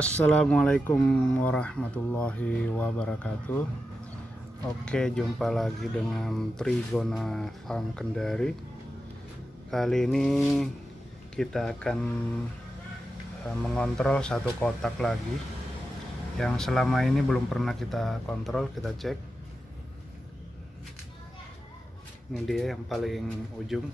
Assalamualaikum warahmatullahi wabarakatuh. Oke, jumpa lagi dengan Trigona Farm Kendari. Kali ini kita akan mengontrol satu kotak lagi yang selama ini belum pernah kita kontrol. Kita cek. Ini dia yang paling ujung,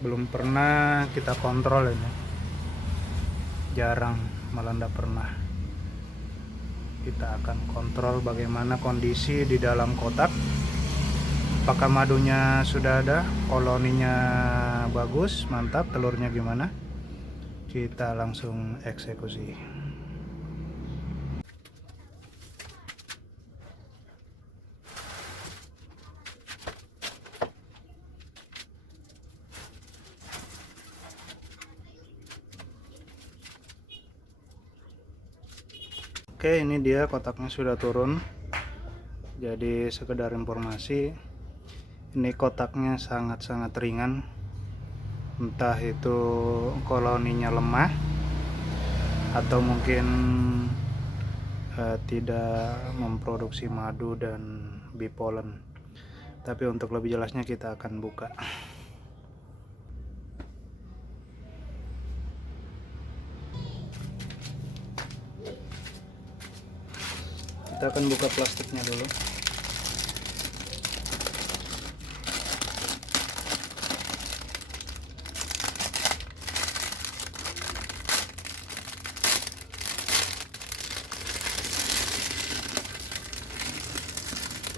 belum pernah kita kontrol ini, jarang, malah tidak pernah. Kita akan kontrol bagaimana kondisi di dalam kotak, apakah madunya sudah ada, koloninya bagus, mantap, telurnya gimana. Kita langsung eksekusi. Oke, ini dia kotaknya sudah turun. Jadi sekedar informasi, ini kotaknya sangat-sangat ringan. Entah itu koloninya lemah atau mungkin tidak memproduksi madu dan bipolen. Tapi untuk lebih jelasnya kita akan buka. Kita akan buka plastiknya dulu.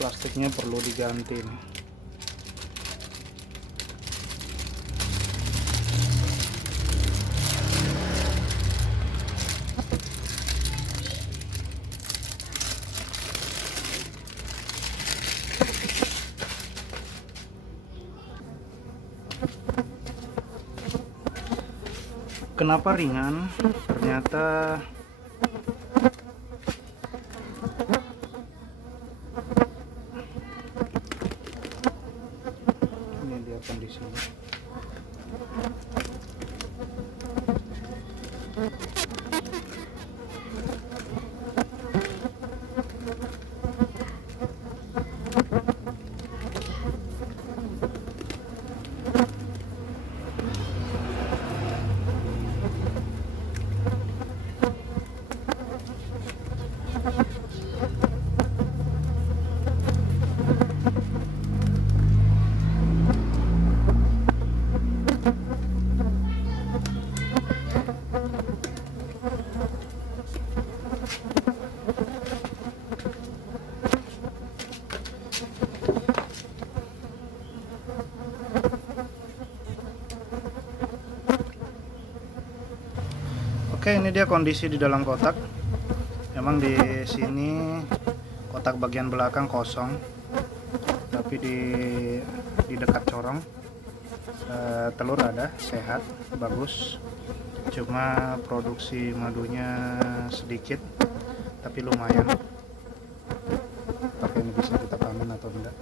Plastiknya perlu diganti nih. Kenapa ringan? Ternyata ini dia kondisinya. Oke, ini dia kondisi di dalam kotak. Memang di sini kotak bagian belakang kosong, tapi di dekat corong telur ada, sehat, bagus. Cuma produksi madunya sedikit, tapi lumayan. Apakah ini bisa kita panen atau enggak?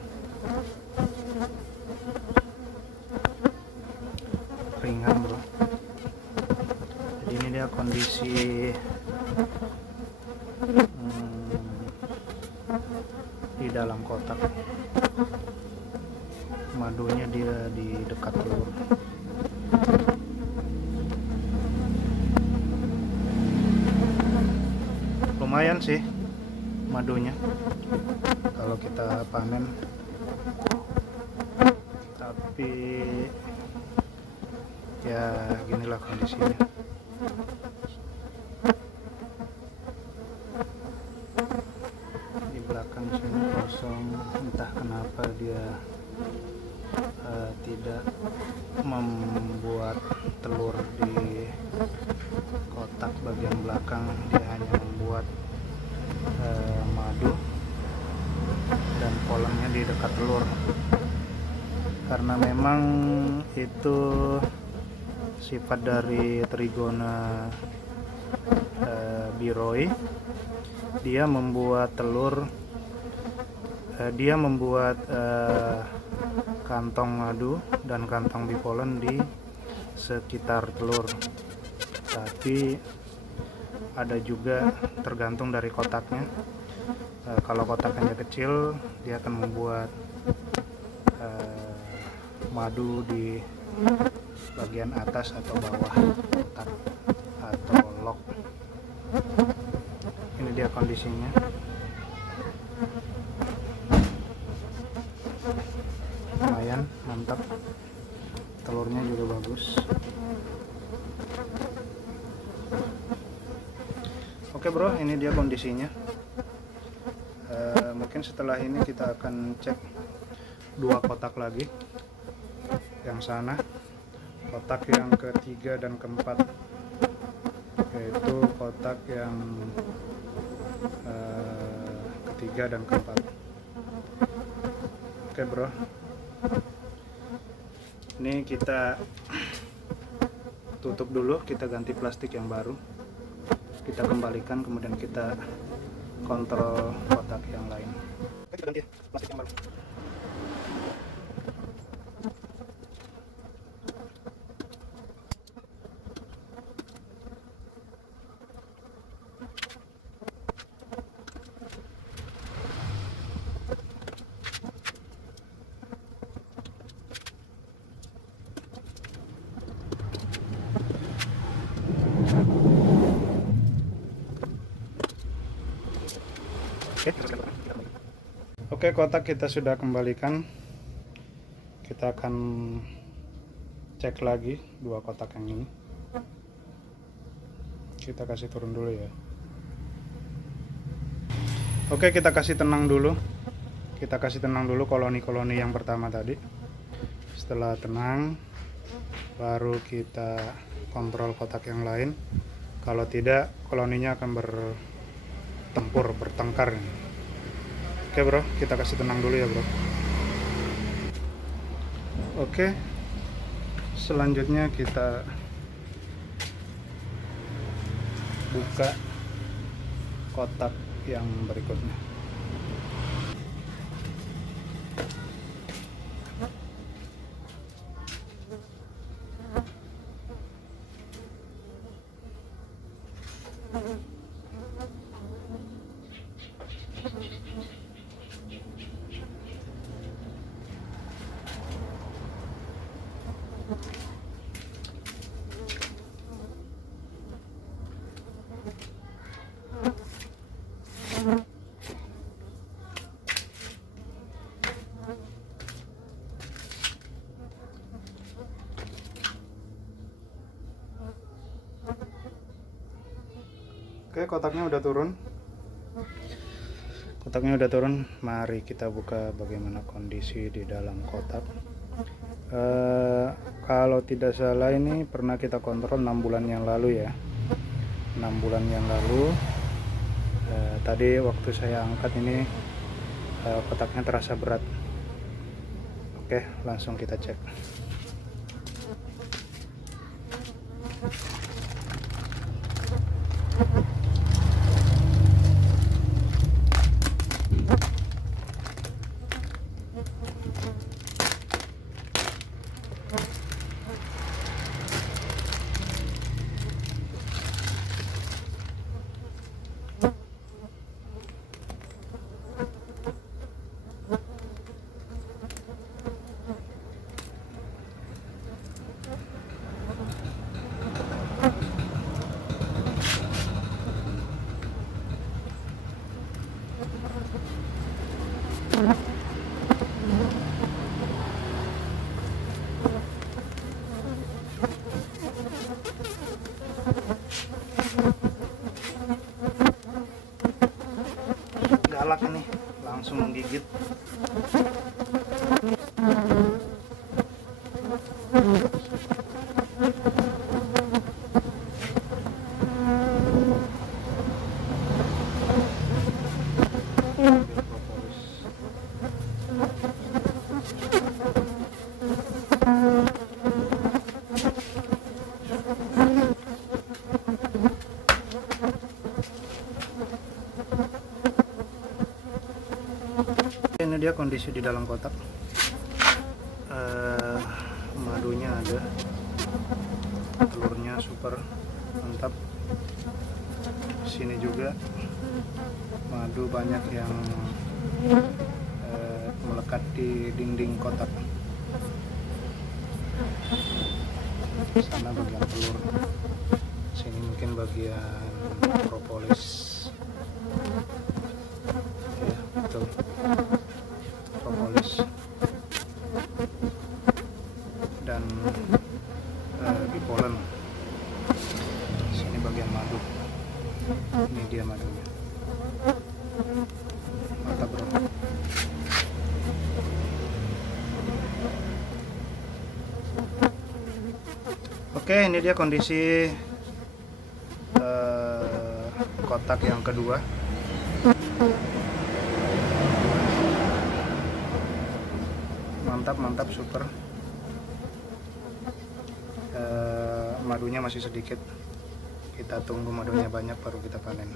Ringan, bro. Jadi ini dia kondisi di dalam kotak. Madunya dia di dekat telur. Lumayan sih madunya kalau kita panen, tapi ya ginilah kondisinya. Di belakang sini kosong, entah kenapa dia tidak membuat telur di kotak bagian belakang. Dia hanya membuat madu dan polennya di dekat telur, karena memang itu sifat dari Trigona biroi. Dia membuat telur, dia membuat kantong madu dan kantong bipolen di sekitar telur, tapi ada juga tergantung dari kotaknya. Kalau kotaknya kecil, dia akan membuat madu di bagian atas atau bawah kotak atau lock. Ini dia kondisinya. Lumayan mantap, telurnya juga bagus. Oke bro, ini dia kondisinya. Mungkin setelah ini kita akan cek 2 kotak lagi, yang sana, kotak yang ketiga dan keempat, yaitu kotak yang ketiga dan keempat. Oke bro, ini kita tutup dulu, kita ganti plastik yang baru, kita kembalikan, kemudian kita kontrol kotak yang lain. Kita ganti plastik yang baru. Oke, kotak kita sudah kembalikan. Kita akan cek lagi 2 kotak yang ini. Kita kasih turun dulu ya. Oke, kita kasih tenang dulu. Kita kasih tenang dulu koloni-koloni yang pertama tadi. Setelah tenang, baru kita kontrol kotak yang lain. Kalau tidak, koloninya akan bertempur, bertengkar. Oke bro, kita kasih tenang dulu ya bro. Oke, selanjutnya kita buka kotak yang berikutnya. Oke, kotaknya udah turun. Kotaknya udah turun. Mari kita buka bagaimana kondisi di dalam kotak. Kalau tidak salah ini pernah kita kontrol 6 bulan yang lalu ya. 6 bulan yang lalu. Tadi waktu saya angkat ini kotaknya terasa berat. Oke, langsung kita cek. Galak ini, langsung menggigit. Ini dia kondisi di dalam kotak. Madunya ada, telurnya super mantap. sini juga madu banyak yang melekat di dinding kotak. Sana bagian telur, sini mungkin bagian propolis. Ya, betul, propolis. Dan di polen. Sini bagian madu. Ini dia madunya. Mantap bro. Oke, ini dia kondisi kotak yang kedua. Mantap, super. Madunya masih sedikit. Kita tunggu madunya banyak baru kita panen.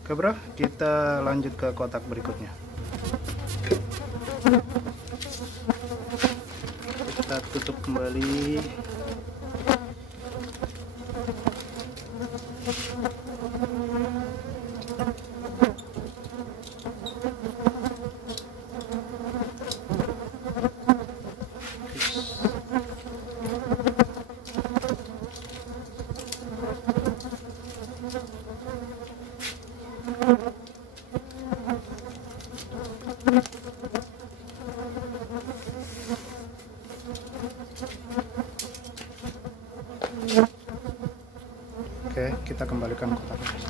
Oke bro, kita lanjut ke kotak berikutnya. Kita tutup kembali. Oke, kita kembalikan kotaknya.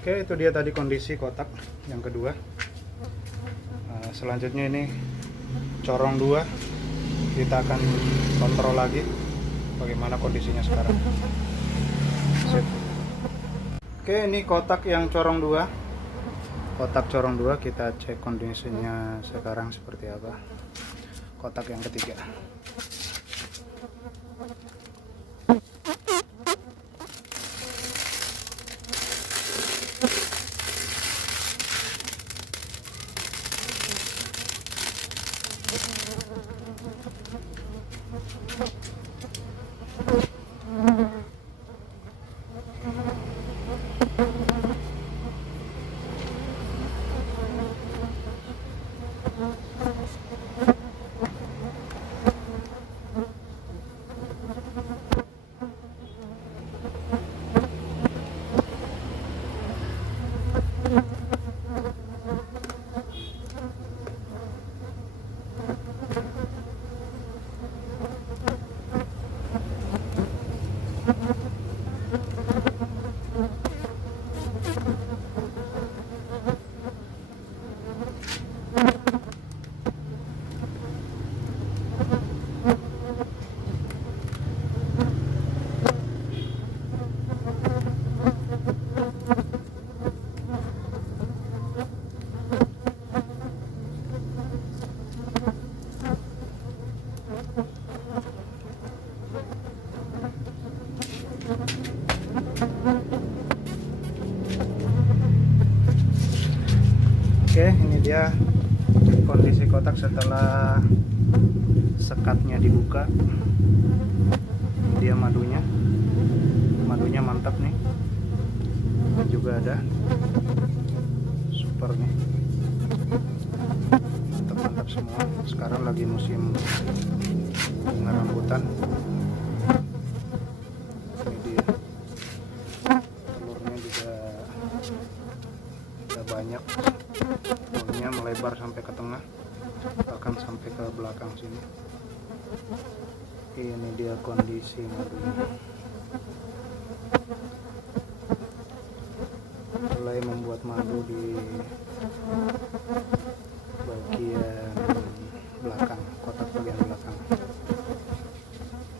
Oke, itu dia tadi kondisi kotak yang kedua. Selanjutnya ini corong 2. Kita akan kontrol lagi bagaimana kondisinya sekarang. Sip. Oke, ini kotak yang corong 2. Kotak corong 2 kita cek kondisinya sekarang seperti apa. Kotak yang ketiga. Oke, ini dia kondisi kotak setelah sekatnya dibuka. Ini dia madunya. Madunya mantap nih. Ini juga ada. Super nih. Mantap semua. Sekarang lagi musim bunga rambutan. Ini dia. Telurnya juga udah banyak. Telurnya melebar sampai ke tengah, bahkan sampai ke belakang sini. Ini dia kondisi madunya. Mulai membuat madu di bagian belakang, kotak bagian belakang.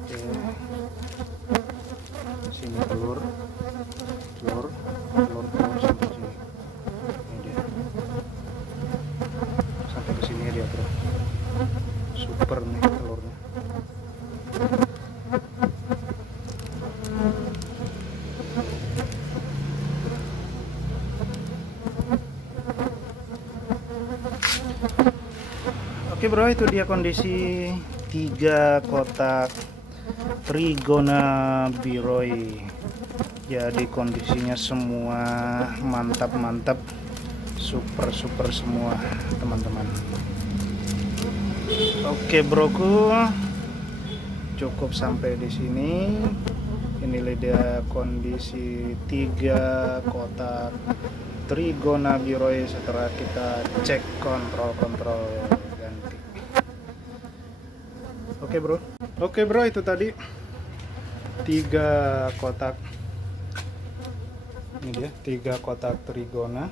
Oke, sini telur, telur, telur, telur semua. super nih telurnya. Oke bro, itu dia kondisi 3 kotak Trigona Biroi. Jadi kondisinya semua mantap-mantap, super semua teman-teman. Oke broku, cukup sampai di sini. Inilah dia kondisi 3 kotak Trigona Biroi setelah kita cek kontrol ganti. Oke bro, itu tadi 3 kotak. Ini dia 3 kotak Trigona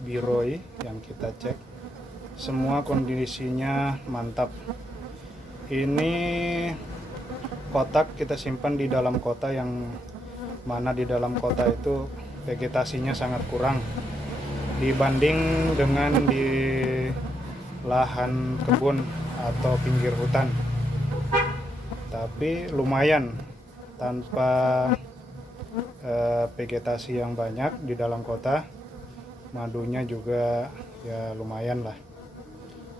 Biroi yang kita cek. Semua kondisinya mantap. Ini kotak kita simpan di dalam kota, yang mana di dalam kota itu vegetasinya sangat kurang dibanding dengan di lahan kebun atau pinggir hutan. Tapi lumayan, tanpa vegetasi yang banyak di dalam kota, madunya juga ya lumayan lah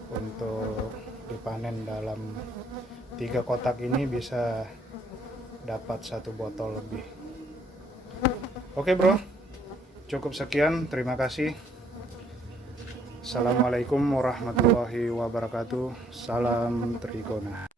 untuk dipanen. Dalam 3 kotak ini bisa dapat 1 botol lebih. Oke bro, cukup sekian, terima kasih. Assalamualaikum warahmatullahi wabarakatuh. Salam Trigona.